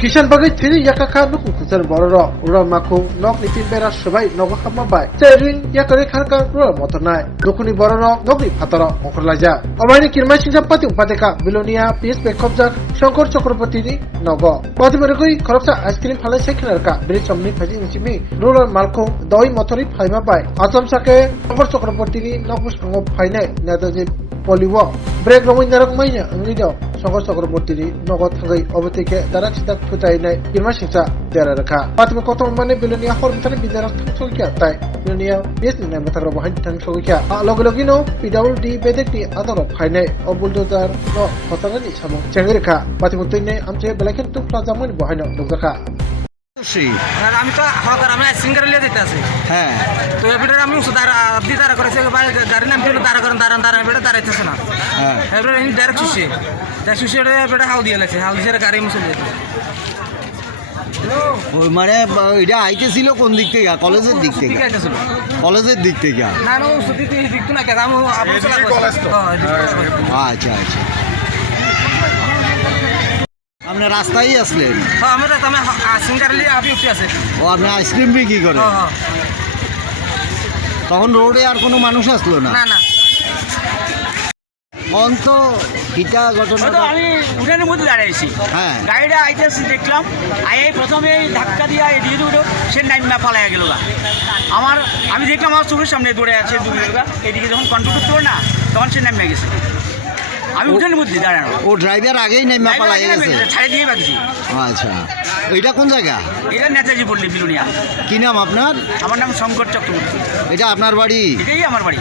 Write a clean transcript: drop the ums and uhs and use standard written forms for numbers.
Kisan bagai tini yakaka nuku kusar bororo ura maku nok nitin bera sebai nogo hama bai cerin yakare karka ura motornai nukuni bororo nokni patara ongkorlaja omaini kirmai singjapati upateka bilonia PSP khobjak Shongkor Chakraborty ni nogo patimaragoi khoroksa ice cream phalai sekhinarka bri chomni phaji inchimi rural malko doi motori phaima bai asam sake Shongkor Chakraborty ni nokbus ngop phainai nadaje poliwo break rongoi narak maina angido Shongkor Chakraborty ni nogo thangai obotike darak sidak phutai kirma singsa dera rakha patma kotom mane bilonia hormtani bidarak thangsokia tai bilonia PSP ni matharo bahan thangsokia logologino PWD bedekni adoro phainai obuldozar no khotangani samung chengrika patma toine amche belaken tu plaza mani bahana dogaka আমি তো hawker আমি singer লিয়ে দিতে আছি হ্যাঁ তো এবারে আমি আপনি তারা করেছে গাড়ি নাম কিন্তু তারা করেন দাঁড়ান এবারে দাঁড়াইতেছে না হ্যাঁ এবারে ডাইরেক্ট শুষে এবারে হাল দিয়ে লাগছে হাল দিয়ে গাড়ি মুছে দিয়েছে ওই মানে এটা আইতেছিল কোন দিক থেকে কলেজের দিক থেকে ঠিক আছে কলেজের দিক থেকে না না ছুটি দিকতো না কেন আমি আচ্ছা আচ্ছা আপনি রাস্তায় আসলেন হ্যাঁ আমি সিঙ্গার লিয়ে আপনি উঠে আছে ও আপনি আইসক্রিম বিক্রি করেন হ্যাঁ তখন রোডে আর কোনো মানুষ আসলো না না না অন্ত কিটা ঘটনা আমি উঠানের মধ্যে দাঁড়িয়েছি হ্যাঁ গাড়িটা আইতেছি দেখলাম প্রথমে ধাক্কা দিয়ে দিয়ে উঠো সে নাইমা পালাইয়া গেল আমি দেখলাম আমার চোখের সামনে দৌড়ে আছে এদিকে যখন কন্ট্রোল করতে পারে না তখন সে নামিয়ে গেছে আমি উঠানের মধ্যে দাঁড়ানো ও ড্রাইভার আগেই নেমে পালাই গেছে ছাড়ে দিয়ে পাচ্ছি আচ্ছা এটা কোন জায়গা এটা নেতাজি পল্লী বিলুনিয়া কি নাম আপনার আমার নাম শঙ্কর চক্রবর্তী এটা আপনার বাড়ি এটাই আমার বাড়ি